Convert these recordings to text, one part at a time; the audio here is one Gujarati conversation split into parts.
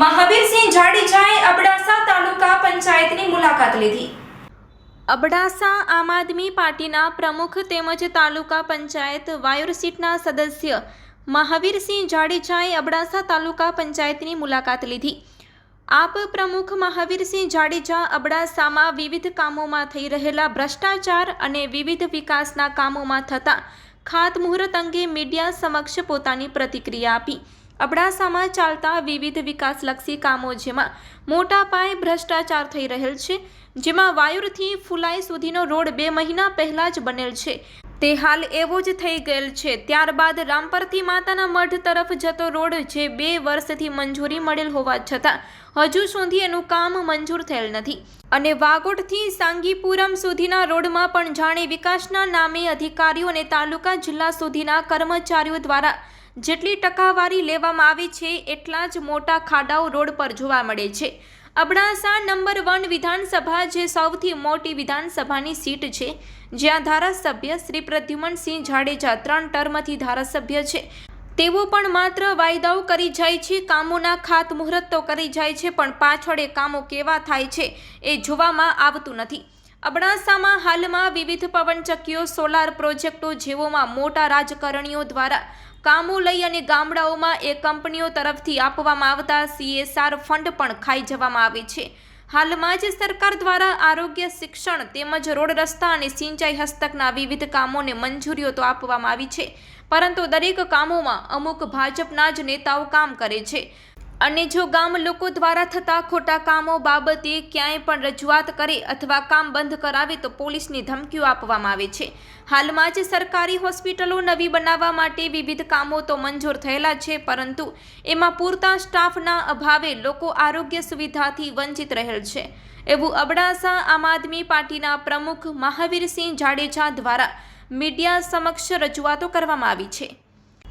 મહાવીરસિંહ જાડેજાએ અબડાસા તાલુકા પંચાયતની મુલાકાત લીધી. અબડાસા આમ આદમી પાર્ટીના પ્રમુખ તેમજ તાલુકા પંચાયત વાયુર સીટના સદસ્ય મહાવીરસિંહ જાડેજાએ અબડાસા તાલુકા પંચાયતની મુલાકાત લીધી. આપ પ્રમુખ મહાવીરસિંહ જાડેજા અબડાસામાં વિવિધ કામોમાં થઈ રહેલા ભ્રષ્ટાચાર અને વિવિધ વિકાસના કામોમાં થતા ખાતમુહૂર્ત અંગે મીડિયા સમક્ષ પોતાની પ્રતિક્રિયા આપી. અબડાસામાં ચાલતા વિવિધ વિકાસલક્ષી કામો જેમાં મોટા પાયે ભ્રષ્ટાચાર થઈ રહેલ છે, જેમાં વાયુરથી ફુલાઈ સુધીનો રોડ બે મહિના પહેલા જ બનેલ છે. તે હાલ એવો જ થઈ ગયેલ છે. ત્યારબાદ રામપરથી માતાના મઢ તરફ જતો રોડ જે બે વર્ષથી મંજૂરી મળેલ હોવા છતાં હજુ સુધી એનું કામ મંજૂર થયેલ નથી. અને વાગોડથી સાંગીપુરમ સુધીના રોડમાં પણ જાણે વિકાસના નામે અધિકારીઓ અને તાલુકા જિલ્લા સુધીના કર્મચારીઓ દ્વારા જેટલી ટકાવારી લેવામાં આવી છે, એટલા જ મોટા ખાડાઓ રોડ પર જોવા મળે છે. અબડાસા નંબર વન વિધાનસભા જે સૌથી મોટી વિધાનસભાની સીટ છે, જ્યાં ધારાસભ્ય શ્રી પ્રદ્યુમનસિંહ જાડેજા ત્રણ ટર્મથી ધારાસભ્ય છે. તેઓ પણ માત્ર વાયદાઓ કરી જાય છે, કામોના ખાતમુહૂર્ત તો કરી જાય છે, પણ પાછળ કામો કેવા થાય છે, એ જોવામાં આવતું નથી. અબડાસામાં હાલમાં વિવિધ પવનચક્કીઓ સોલાર પ્રોજેક્ટો જેવોમાં મોટા રાજકારણીઓ દ્વારા કામો લઈ અને ગામડાઓમાં એ કંપનીઓ તરફથી આપવામાં આવતા સીએસઆર ફંડ પણ ખાઈ જવામાં આવે છે. હાલમાં જ સરકાર દ્વારા આરોગ્ય, શિક્ષણ તેમજ રોડ રસ્તા અને સિંચાઈ હસ્તકના વિવિધ કામોને મંજૂરીઓ તો આપવામાં આવી છે, પરંતુ દરેક કામોમાં અમુક ભાજપના જ નેતાઓ કામ કરે છે. અને જો ગામ લોકો દ્વારા થતા ખોટા કામો બાબતે ક્યાંય પણ રજૂઆત કરે અથવા કામ બંધ કરાવે તો પોલીસની ધમકીઓ આપવામાં આવે છે. હાલમાં જ સરકારી હોસ્પિટલો નવી બનાવવા માટે વિવિધ કામો તો મંજૂર થયેલા છે, પરંતુ એમાં પૂરતા સ્ટાફના અભાવે લોકો આરોગ્ય સુવિધાથી વંચિત રહેલ છે. એવું અબડાસા આમ આદમી પાર્ટીના પ્રમુખ મહાવીરસિંહ જાડેજા દ્વારા મીડિયા સમક્ષ રજૂઆતો કરવામાં આવી છે.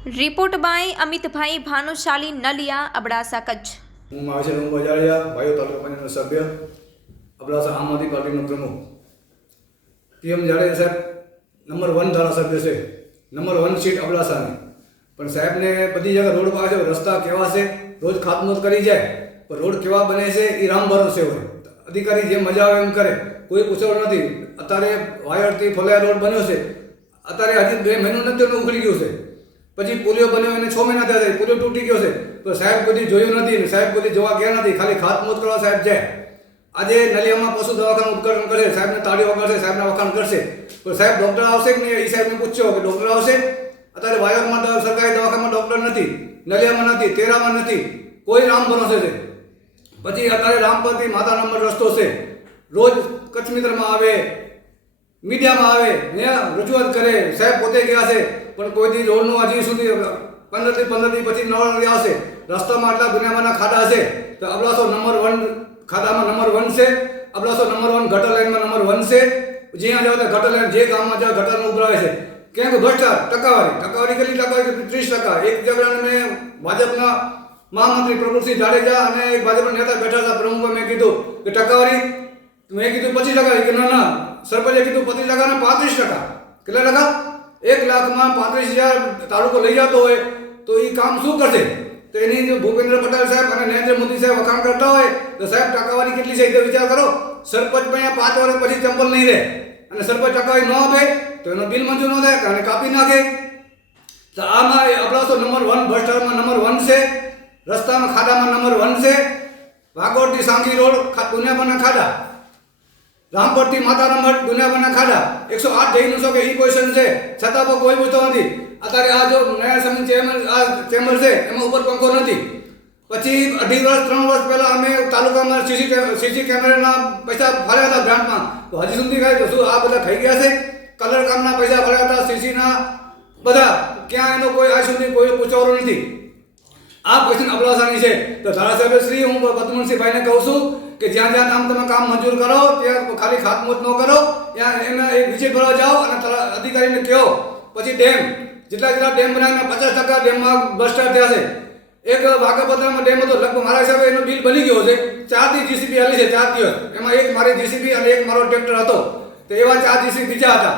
Report by Amitbhai Bhanushali Naliya, Abdasa Kutch. હું મહાશય રંગ બજાડિયા ભાઈઓ તાલુકા પંચાયતનો સભ્ય, અબડાસા આમ આદમી પાર્ટીનો પ્રમુખ. પીએમ જાડેજા સાહેબ નંબર વન ધારાસભ્ય છે. નંબર વન સીટ અબડાસાની. પણ સાહેબને બધી જગ્યા રોડ પાસે રસ્તા કેવા છે, રોજ ખાતમુહૂર્ત કરી જાય, પણ રોડ કેવા બને છે, એ રામ ભરોસે હોય. અધિકારી જેમ મજા આવે એમ કરે, કોઈ પૂછવાનું નથી. અત્યારે વાયરથી ફલાયા રોડ બન્યો છે. અત્યારે હજી બે મહિનો નથી ઉખડી ગયું છે. પછી પોલિયો બન્યો એને છ મહિના થયા છે. પોલિયો તૂટી ગયો છે. તો સાહેબ કોઈ જોયું નથી સાહેબ બધી જોવા ગયા નથી. ખાલી ખાત મોત કરવા સાહેબ જાય. આજે નલિયામાં પશુ દવાખાનું ઉપકરણ કરશે સાહેબને તાળીઓ કરશે સાહેબના વખાણ કરશે. તો સાહેબ ડૉક્ટર આવશે કે નહીં? એ સાહેબને પૂછ્યો કે ડૉક્ટર આવશે? અત્યારે વાયરમાં સરકારી દવાખાનામાં ડૉક્ટર નથી. નલિયામાં નથી, તેરામાં નથી. કોઈ રામ ભરોસે છે? પછી અત્યારે રામપરથી માતા નંબર રસ્તો છે. રોજ કચ્છ મિત્રમાં આવે મીડિયામાં આવે, ને રજૂઆત કરે, સાહેબ પોતે ગયા છે, પણ કોઈ દી રોડનું હજી સુધી પંદરથી પંદર દી પછી નળ આવશે. રસ્તામાં આટલા દુનિયામાંના ખાડા છે તો અબડાસો નંબર વન ખાડામાં નંબર વન છે અબડાસો નંબર વન ગટર લાઈનમાં નંબર વન છે, જ્યાં જાવ ત્યાં ગટર લાઈન, જે ગામમાં જાવ ગટરનું ઉભરાવે છે. કેમ કે ભ્રષ્ટાચાર, ટકાવારી ટકાવારી કેટલી ટકાવારી ત્રીસ ટકા? એક જગ્યાએ મેં ભાજપના મહામંત્રી પ્રભુસિંહ જાડેજા અને એક ભાજપના નેતા બેઠા હતા પ્રમુખભાઈ મેં કીધું કે ટકાવારી, મેં કીધું પચીસ ટકા કે ના ના સરપંચે કીધું પચીસ ટકા ને પાંત્રીસ ટકા. કેટલા ટકા? એક લાખમાં પાંત્રીસ હજાર તાલુકો લઈ જતો હોય તો એ કામ શું કરશે? તો એની ભૂપેન્દ્ર પટેલ સાહેબ અને નરેન્દ્ર મોદી સાહેબ વખાણ કરતા હોય તો સાહેબ ટકાવારી કેટલી છે એ વિચાર કરો. સરપંચ અહીંયા પાંચ વર્ષ પછી ચંપલ નહીં રહે. અને સરપંચ ટકાવારી ન આપે તો એનો બિલ મંજૂર ન થાય કારણ કાપી નાખે. તો આમાં અબડાસો નંબર વન બસ સ્ટેન્ડમાં નંબર વન છે. રસ્તામાં ખાડામાં નંબર વન છે. વાગોડથી સાંગી રોડ દુનિયાભરના ખાડા. રામપરથી માતાના મઠ દુનિયાભરના ખાડા. એકસો આઠ જઈ નું કે ઈ ક્વેશ્ચન છે? છતાં પણ કોઈ પૂછતો નથી. અત્યારે આ જો નયા સમય ચેમ્બર આ ચેમ્બર છે, એમાં ઉપર પંખો નથી. પછી અઢી વર્ષ, ત્રણ વર્ષ પહેલા અમે તાલુકામાં સીસી સીસી કેમેરાના પૈસા ફર્યા હતા ગ્રાન્ટમાં. તો હજી સુધી કાંઈ શું આ બધા થઈ ગયા છે? કલર કામના પૈસા ફર્યા હતા સીસીના બધા. ક્યાં એનો કોઈ આજ સુધી કોઈ પૂછવાનું નથી. આ ક્વેશ્ચન અબડાસાની છે. તો ધારાસભ્ય શ્રી, હું પદ્મનસિંહભાઈને કહું છું કે જ્યાં જ્યાં કામ તમે કામ મંજૂર કરો, ત્યાં ખાલી ખાતમુત ન કરો, ત્યાં એના એક વિઝિટ ભરવા જાઓ અને અધિકારીને કહો. પછી ડેમ, જેટલા જેટલા ડેમ બનાવીને પચાસ ટકા ડેમમાં બસ્ટર થયા છે. એક વાઘાપત્રામાં ડેમ હતો, લગભગ મારા હિસાબે એનો બિલ બની ગયો છે. ચાર દી જીસીબી હાલી છે, ચાર દિવસ. એમાં એક મારી જીસીબી અને એક મારો ટ્રેક્ટર હતો. તો એવા ચાર જીસીબી બીજા હતા.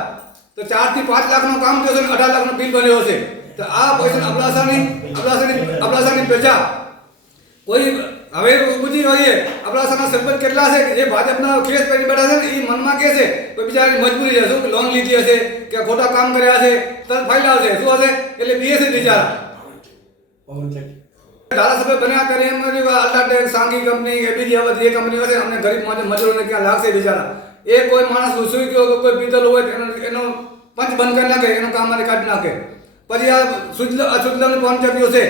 તો ચારથી પાંચ લાખનું કામ થયું છે અને અઢાર લાખનું બિલ બન્યો છે. તો આ પોઝિશન અબડાસાની અબડાસાની અબડાસાની પ્રજા. કોઈ હવે બુદ્ધિ હોઈએ અબડાસાના સરપંચ કેટલા છે કે જે ભાજપના કેસ પહેરી બેઠા છે ને એ મનમાં કે છે, તો બિચારાની મજબૂરી છે. કે લોન લીધી હશે, કે ખોટા કામ કર્યા છે તરત ફાઇલ આવશે. શું હશે? એટલે પીએ છે બિચારા. ધારાસભ્ય બન્યા કરી એમ અલ્ટ્રાટેક સાંગી કંપની એ બીજી આ બધી કંપનીઓ છે, અમને ગરીબ માટે મજૂરોને ક્યાં લાગશે બિચારા? એ કોઈ માણસ સુઈ ગયો કે કોઈ પીધેલો હોય એનો એનો પંચ બંધ કરી નાખે, એનું કામ મારે કાઢી નાખે. પછી આ સુજલ આ સુજલાનું કર્યો છે.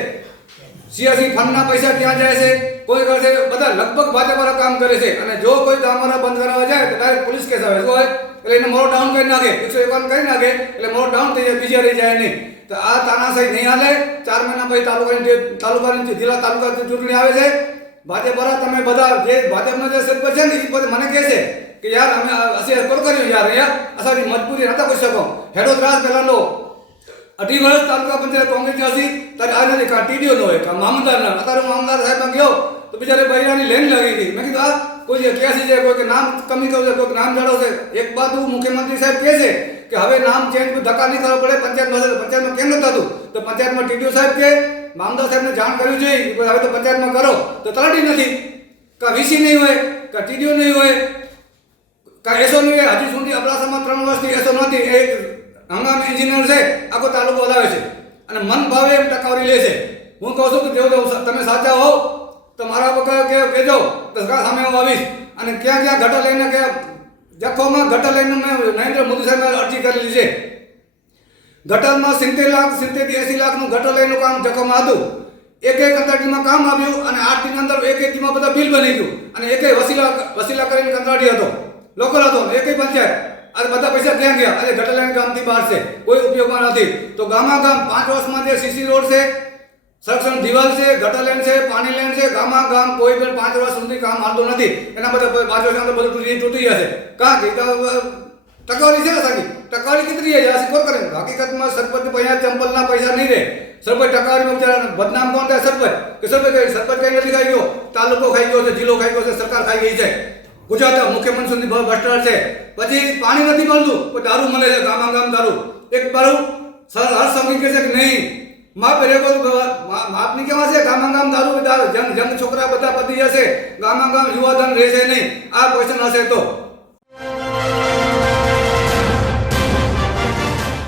સિયાસી ફંડના પૈસા ત્યાં જાય છે કોઈ કરે છે બધા લગભગ ભાજપવાળા કામ કરે છે અને જો કોઈ તમારા બંધ કરાવવા જાય તો ડાયરેક્ટ પોલીસ કેસ આવે હોય એટલે એને મોરો ડાઉન કરી નાખે એકસો એકાવન કરી નાખે એટલે મોડો ડાઉન થઈ જાય બીજા રહી જાય નહીં તો આ તાનાશાહી નહીં હાલે ચાર મહિના પછી તાલુકાની તાલુકાની જે જિલ્લા તાલુકાની ચૂંટણી આવે છે ભાજપવાળા તમે બધા જે ભાજપનો જે સરપંચ છે ને એ બધે મને કહે છે કે યાર અમે અસી કોલ કર્યું યાર અહીંયા અસાની મજબૂરી નતા કરી શકો હેડો ત્રાસ પહેલાનો અઢી વર્ષ તાલુકા પંચાયત કોંગ્રેસ હતી, ત્યારે આ નથી કાં ટીડીઓ નો હોય. કાં મામલદાર ના અત્યારે મામલદાર સાહેબ ગયો, તો બિચારે બૈરાની લેન લાગી હતી મેં કીધું આ કોઈ જે છે કોઈ કે નામ કમી કરવું છે, કોઈક નામ જાળવશે એક બાજુ મુખ્યમંત્રી સાહેબ કહે છે કે, હવે નામ ચેન્જ ધક્કા નહીં કરવા પડે, પંચાયતમાં હશે પંચાયતમાં કેમ નથી થતું તો પંચાયતમાં ટીડીઓ સાહેબ કે મામદાર સાહેબને જાણ કરવી જોઈએ હવે તો પંચાયતમાં કરો. તો તલાટી નથી. કાં વીસી નહીં હોય, કાં ટીડીઓ નહીં હોય કાંઈ એસો નહીં હોય હજી સુધી અબડાસામાં ત્રણ વર્ષથી એસો નથી એક હંગામી એન્જિનિયર છે, આખો તાલુકો હલાવે છે. અને મન ભાવે એમ ટકાવરી લે છે. હું કહું છું કે જો તમે સાચા હો, તો મારા વગર કે કહેજો દસકા સામે હું આવીશ. અને ક્યાં ક્યાં ઘટા લઈને કે જખોમાં ઘટા લઈને મેં નરેન્દ્ર મોદી સાહેબને અરજી કરેલી છે. ગટરમાં સિત્તેર લાખ સિત્તેરથી એંસી લાખનું ગટર લઈનું કામ જખોમાં હતું. એક એક કંત્રાટીમાં કામ આવ્યું અને આઠ દિન અંદર એક એક બધા બિલ બની ગયું. અને એક વસીલા વસીલા કરીને કંત્રાટી હતો. લોકલ હતો એક પંચાયત. અને બધા પૈસા ત્યાં ગયા? અને ગટર લાઈન ગામથી બહાર છે. કોઈ ઉપયોગમાં નથી. તો ગામા ગામ, પાંચ વર્ષમાં જે સીસી રોડ છે, સંરક્ષણ દિવાલ છે, ગટર લાઈન છે, પાણી લાઈન છે, ગામા ગામ કોઈ પણ પાંચ વર્ષ સુધી કામ હાલતું નથી. એના બધા પાંચ વર્ષ તો બધું તૂટી તૂટી જશે. કાં કે ટકાવારી છે ને સાકી ટકાવારી કેટલી છે? આ કોણ કરે હકીકતમાં સરપંચ પૈસા ચંપલના પૈસા નહીં રહે સરપંચ ટકાવારી બિચારા બદનામ કોણ થાય? સરપંચ. કે સરપંચ સરપંચ કઈ નથી ખાઈ ગયો? તાલુકો ખાઈ ગયો છે, જિલ્લો ખાઈ ગયો છે, સરકાર ખાઈ ગઈ છે. ગુજરાત મુખ્યમંત્રી સુધી ભ્રષ્ટાચાર છે. પછી પાણી નથી મળતું, કોઈ દારૂ મળે છે ગામા ગામ દારૂ. એક દારૂ સર હર સંગી કહે છે કે નહીં? માપ પહેરે માપની કેવા છે? ગામા ગામ દારૂ? જંગ જંગ છોકરા બધા પતી જશે. ગામા ગામ યુવાધન રહેશે નહીં. આ ક્વેશ્ચન હશે તો.